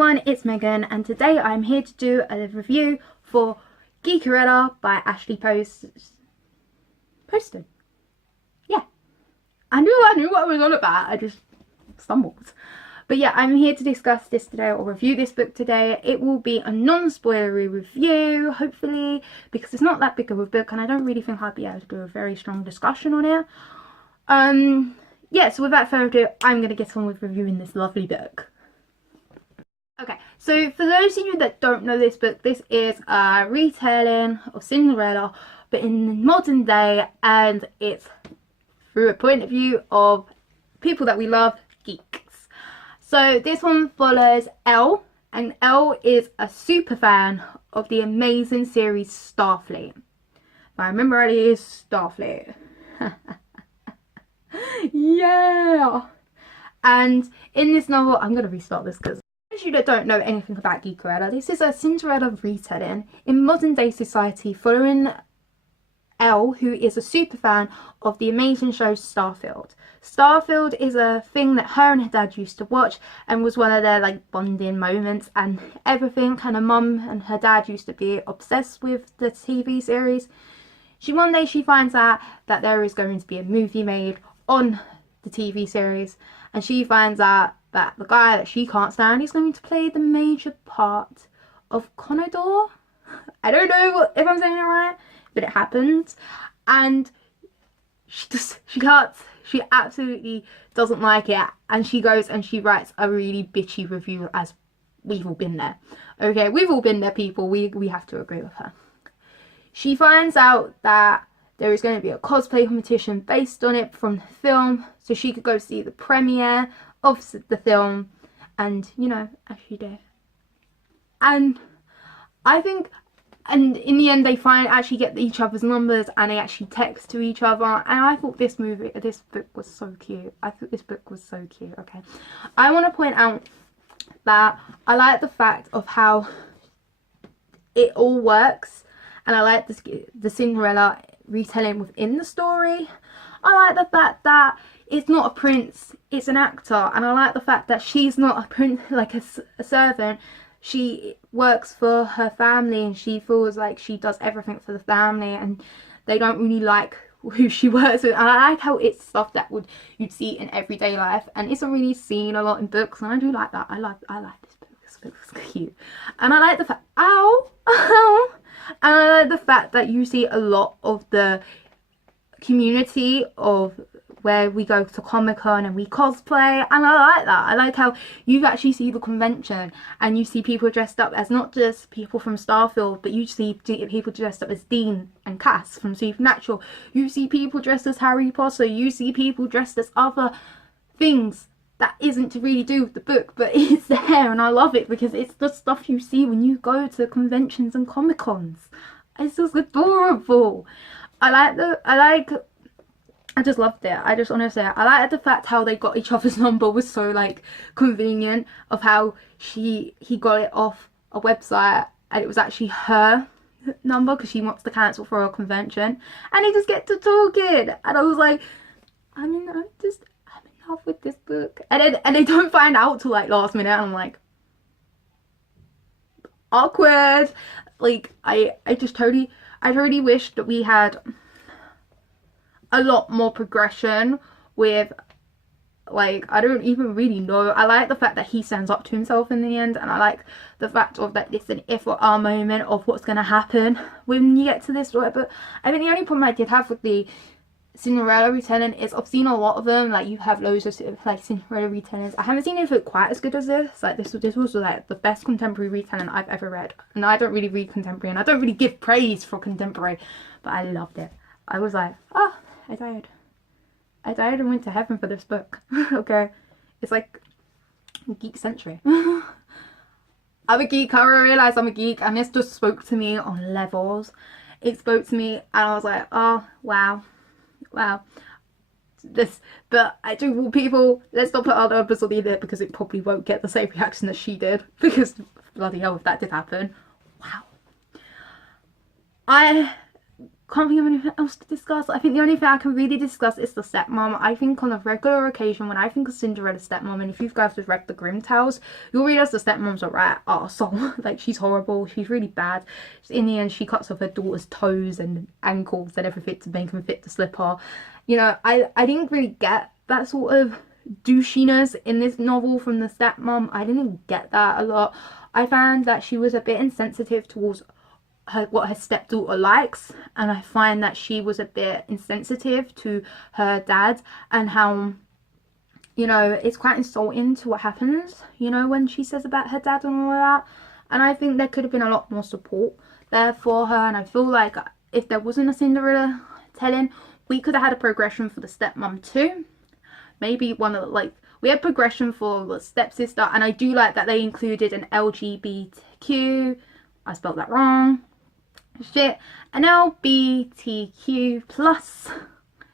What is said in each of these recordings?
everyone, it's Megan, and today I'm here to do a review for Geekerella by Ashley Poston. Yeah, I knew what I was on about, I just stumbled. But yeah, I'm here to discuss this today, or review this book today. It will be a non-spoilery review, hopefully, because it's not that big of a book and I don't really think I'll be able to do a very strong discussion on it. Yeah, so without further ado, I'm going to get on with reviewing this lovely book. Okay, so for those of you that don't know this book, this is a retelling of Cinderella, but in the modern day, and it's through a point of view of people that we love, geeks. So this one follows Elle, and Elle is a super fan of the amazing series Starfleet. If I remember right, it is Starfleet. Yeah! And in this novel, I'm going to restart this because those of you that don't know anything about Geekerella, this is a Cinderella retelling in modern day society following Elle, who is a super fan of the amazing show Starfield. Starfield is a thing that her and her dad used to watch and was one of their like bonding moments and everything. And her mum and her dad used to be obsessed with the TV series. One day she finds out that there is going to be a movie made on the TV series, and she finds out that the guy that she can't stand is going to play the major part of Conodor. I don't know if I'm saying it right, but it happens, and she absolutely doesn't like it, and she goes and she writes a really bitchy review, as we've all been there. Okay, we've all been there, people. We have to agree with her. She finds out that there is going to be a cosplay competition based on it from the film, so she could go see the premiere of the film, and you know, as she did. And I think, and in the end they actually get each other's numbers and they actually text to each other, and I thought this book was so cute. I thought this book was so cute. Okay, I want to point out that I like the fact of how it all works, and I like the Cinderella retelling within the story. I like the fact that it's not a prince, it's an actor, and I like the fact that she's not a prince, like a servant. She works for her family and she feels like she does everything for the family, and they don't really like who she works with. And I like how it's stuff that you'd see in everyday life and isn't really seen a lot in books, and I do like that. I like this book. This book was cute. And I like the fact, and I like the fact that you see a lot of the community of where we go to Comic-Con and we cosplay, and I like that. I like how you actually see the convention and you see people dressed up as not just people from Starfield, but you see people dressed up as Dean and Cass from Supernatural. You see people dressed as Harry Potter. You see people dressed as other things that isn't to really do with the book, but it's there, and I love it because it's the stuff you see when you go to conventions and Comic-Cons. It's just adorable. I just loved it. I just honestly, I like the fact how they got each other's number was so like convenient, of how he got it off a website and it was actually her number because she wants to cancel for a convention, and they just get to talking, and I was like, I'm in love with this book, and they don't find out till like last minute, and I'm like, awkward. Like I totally wish that we had a lot more progression with, like, I don't even really know. I like the fact that he stands up to himself in the end, and I like the fact of that it's an if or our moment of what's going to happen when you get to this story. But I think the only problem I did have with the Cinderella retelling is I've seen a lot of them, like you have loads of like Cinderella retellings. I haven't seen anything quite as good as this. Like this was like the best contemporary retelling I've ever read, and I don't really read contemporary and I don't really give praise for contemporary, but I loved it. I was like, oh, I died and went to heaven for this book. Okay, it's like geek century. I'm a geek. I realised I'm a geek, and this just spoke to me on levels. It spoke to me, and I was like, oh wow. But I do want people, let's not put other episode in it because it probably won't get the same reaction that she did, because bloody hell if that did happen. Wow. I can't think of anything else to discuss. I think the only thing I can really discuss is the stepmom. I think on a regular occasion, when I think of Cinderella's stepmom, and if you guys have read the Grimm Tales, you'll realize the stepmom's a right arsehole. Like, she's horrible, she's really bad. In the end, she cuts off her daughter's toes and ankles and everything to make them fit the slipper. You know, I didn't really get that sort of douchiness in this novel from the stepmom. I didn't get that a lot. I found that she was a bit insensitive towards what her stepdaughter likes, and I find that she was a bit insensitive to her dad, and how, you know, it's quite insulting to what happens, you know, when she says about her dad and all of that. And I think there could have been a lot more support there for her, and I feel like if there wasn't a Cinderella telling, we could have had a progression for the stepmom too. Maybe one of the, like, we had progression for the stepsister, and I do like that they included an LGBTQ, I spelled that wrong, shit, an LGBTQ plus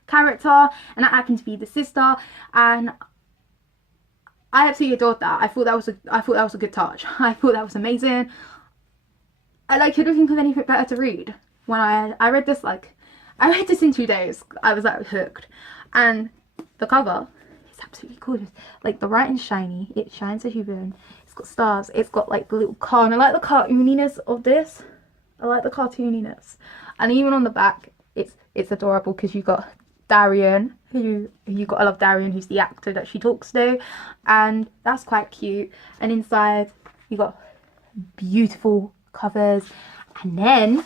character, and that happened to be the sister, and I absolutely adored that. I thought that was a good touch. I thought that was amazing. I couldn't think of anything better to read. When I read this, like, I read this in 2 days. I was like hooked, and the cover is absolutely gorgeous. Like, the writing's shiny. It shines as you burn. It's got stars. It's got like the little car, and I like the cartooniness of this. I like the cartooniness, and even on the back, it's adorable because you got Darian, who you gotta love Darian, who's the actor that she talks to, and that's quite cute. And inside, you got beautiful covers, and then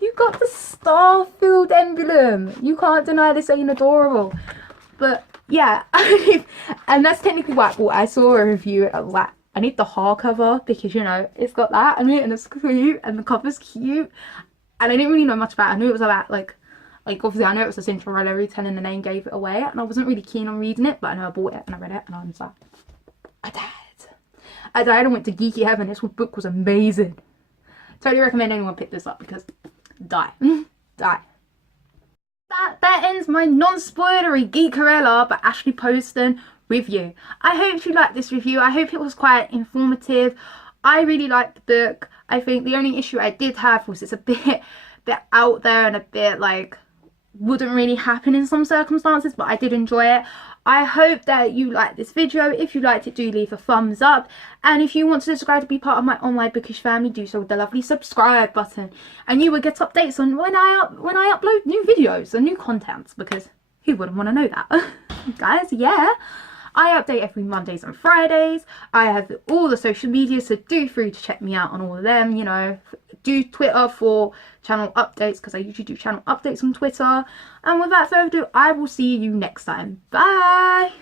you got the Starfield emblem. You can't deny this ain't adorable. But yeah, and that's technically why I saw a review and I was like, I need the hardcover because, you know, it's got that in it and it's cute and the cover's cute. And I didn't really know much about it. I knew it was about like obviously I know it was a Cinderella retelling, the name gave it away, and I wasn't really keen on reading it, but I know I bought it and I read it and I was like, I died and went to geeky heaven. This book was amazing. Totally recommend anyone pick this up because die. That ends my non-spoilery Geekerella by Ashley Poston review. I hope you liked this review. I hope it was quite informative. I really liked the book. I think the only issue I did have was it's a bit out there and a bit like wouldn't really happen in some circumstances, but I did enjoy it. I hope that you liked this video. If you liked it, do leave a thumbs up, and if you want to subscribe to be part of my online bookish family, do so with the lovely subscribe button, and you will get updates on when I upload new videos and new contents, because who wouldn't want to know that? Guys, yeah, I update every Mondays and Fridays. I have all the social media, so do free to check me out on all of them. You know, do Twitter for channel updates, because I usually do channel updates on Twitter. And without further ado, I will see you next time. Bye!